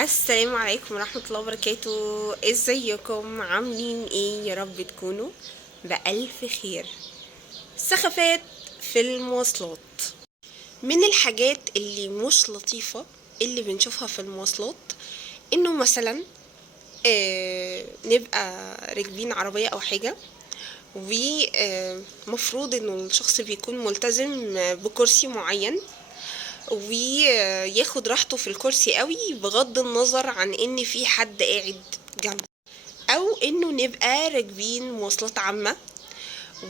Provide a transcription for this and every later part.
السلام عليكم ورحمة الله وبركاته. ازيكم عاملين ايه؟ يا رب تكونوا بألف خير. سخافات في المواصلات من الحاجات اللي مش لطيفة اللي بنشوفها في المواصلات، انه مثلا نبقى راكبين عربية او حاجة، ومفروض انه الشخص بيكون ملتزم بكرسي معين وياخد راحته في الكرسي قوي، بغض النظر عن ان في حد قاعد جنبه، او انه نبقى راكبين مواصلات عامة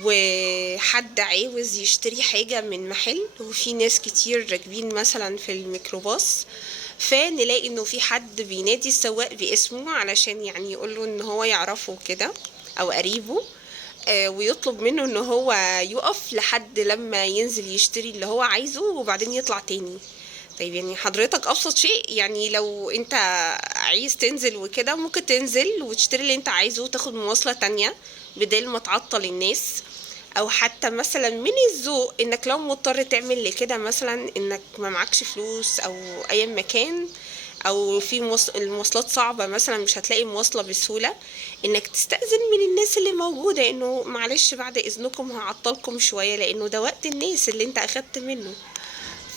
وحد عاوز يشتري حاجة من محل وفي ناس كتير راكبين مثلا في الميكروباص، فنلاقي انه في حد بينادي السواق باسمه علشان يعني يقوله ان هو يعرفه كده او قريبه، ويطلب منه ان هو يقف لحد لما ينزل يشتري اللي هو عايزه وبعدين يطلع تاني. طيب يعني حضرتك ابسط شيء، يعني لو انت عايز تنزل وكده ممكن تنزل وتشتري اللي انت عايزه وتاخد مواصلة تانية بدل ما تعطل الناس. او حتى مثلا من الذوق انك لو مضطر تعمل لكده، مثلا انك ما معكش فلوس او اي مكان، او في المواصلات صعبة مثلا مش هتلاقي مواصلة بسهولة، انك تستأذن من الناس اللي موجودة انه معلش بعد اذنكم هعطلكم شوية لانه ده وقت الناس اللي انت اخدت منه.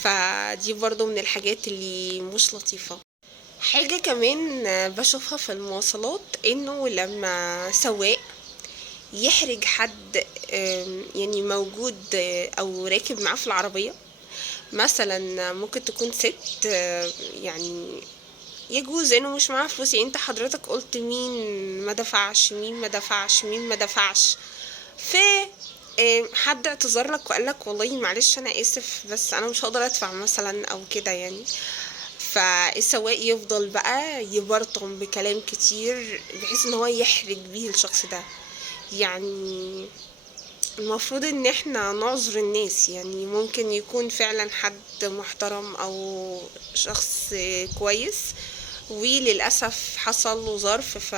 فدي برضو من الحاجات اللي مش لطيفة. حاجة كمان بشوفها في المواصلات انه لما سواق يحرج حد يعني موجود او راكب معاه في العربية، مثلا ممكن تكون ست، يعني يجوز انه مش معاه فلوس، يعني انت حضرتك قلت مين ما دفعش مين ما دفعش مين ما دفعش، ف حد اعتذر لك وقال لك والله معلش انا اسف بس انا مش هقدر ادفع مثلا او كده يعني، فالسواق يفضل بقى يبرطم بكلام كتير بحيث ان هو يحرج بيه الشخص ده. يعني المفروض ان احنا نعذر الناس، يعني ممكن يكون فعلا حد محترم او شخص كويس وللأسف حصل له ظرف.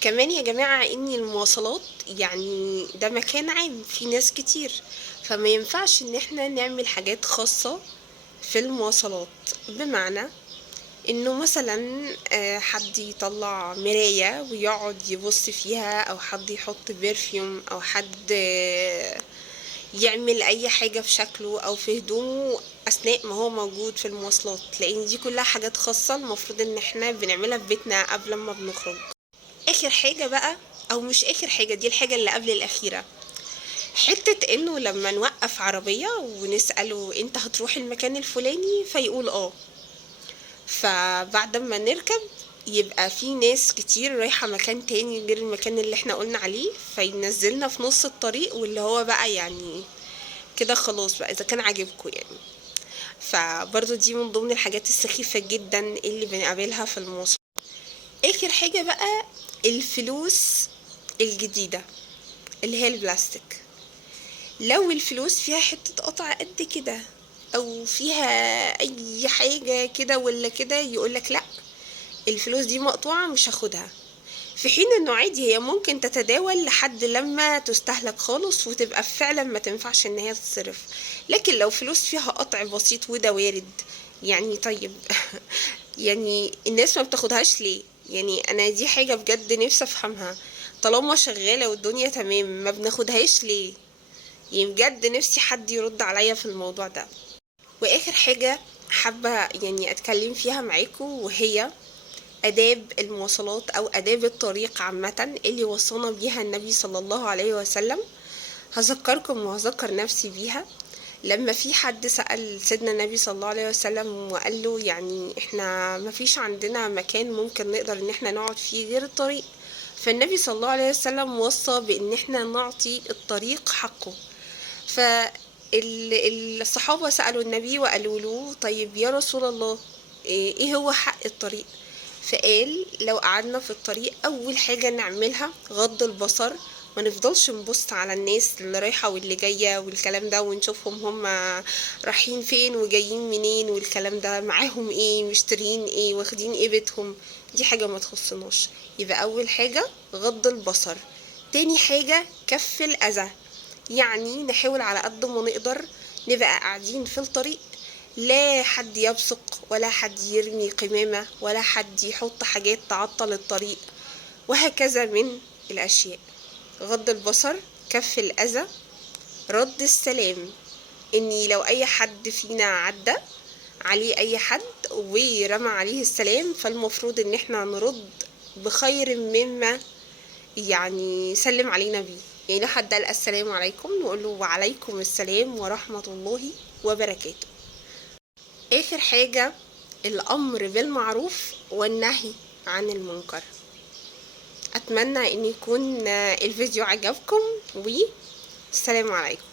كمان يا جماعة ان المواصلات يعني ده مكان عام في ناس كتير، فما ينفعش ان احنا نعمل حاجات خاصة في المواصلات. بمعنى انه مثلا حد يطلع مراية ويقعد يبص فيها، او حد يحط برفيوم، او حد يعمل اي حاجة في شكله او في هدومه اثناء ما هو موجود في المواصلات، لان دي كلها حاجات خاصة المفروض ان احنا بنعملها في بيتنا قبل ما بنخرج. اخر حاجة بقى، او مش اخر حاجة، دي الحاجة اللي قبل الاخيرة، حتة انه لما نوقف عربية ونسأله انت هتروح المكان الفلاني فيقول اه، فبعد ما نركب يبقى في ناس كتير رايحة مكان تاني غير المكان اللي احنا قلنا عليه، فينزلنا في نص الطريق، واللي هو بقى يعني كده خلاص بقى اذا كان عاجبكم يعني. فبرضو دي من ضمن الحاجات السخيفة جدا اللي بنقابلها في المواصلات. اخر حاجة بقى الفلوس الجديدة اللي هي البلاستيك. لو الفلوس فيها حتة قطع قد كده او فيها اي حاجة كده ولا كده يقولك لا الفلوس دي مقطوعة مش هاخدها، في حين انه عادي هي ممكن تتداول لحد لما تستهلك خالص وتبقى فعلا ما تنفعش ان هي تتصرف. لكن لو فلوس فيها قطع بسيط وده وارد، يعني طيب يعني الناس ما بتاخدهاش ليه؟ يعني انا دي حاجة بجد نفسي افهمها، طالما شغالة والدنيا تمام ما بناخدهاش ليه؟ يعني بجد نفسي حد يرد عليا في الموضوع ده. واخر حاجة حابة يعني اتكلم فيها معاكم، وهي آداب المواصلات أو آداب الطريق عامة اللي وصانا بيها النبي صلى الله عليه وسلم. هذكركم وهذكر نفسي بيها. لما في حد سأل سيدنا النبي صلى الله عليه وسلم وقال له يعني احنا مفيش عندنا مكان ممكن نقدر ان احنا نقعد فيه غير الطريق، فالنبي صلى الله عليه وسلم وصى بان احنا نعطي الطريق حقه. فالصحابة سألوا النبي وقالوا له طيب يا رسول الله ايه هو حق الطريق؟ فقال لو قعدنا في الطريق اول حاجة نعملها غض البصر، ما نفضلش نبص على الناس اللي رايحة واللي جاية والكلام ده ونشوفهم هم رايحين فين وجايين منين والكلام ده، معاهم ايه، مشترين ايه، واخدين ايه بيتهم، دي حاجة ما تخصناش. يبقى اول حاجة غض البصر. تاني حاجة كف الأذى، يعني نحاول على قد ما نقدر نبقى قاعدين في الطريق لا حد يبصق ولا حد يرمي قمامة ولا حد يحط حاجات تعطل الطريق، وهكذا من الأشياء. غض البصر، كف الأذى، رد السلام. إني لو أي حد فينا عدى عليه أي حد ورمى عليه السلام، فالمفروض إن احنا نرد بخير مما يعني سلم علينا بيه. يعني لو حد قال السلام عليكم نقول له وعليكم السلام ورحمة الله وبركاته. آخر حاجة الأمر بالمعروف والنهي عن المنكر. أتمنى أن يكون الفيديو عجبكم، والسلام عليكم.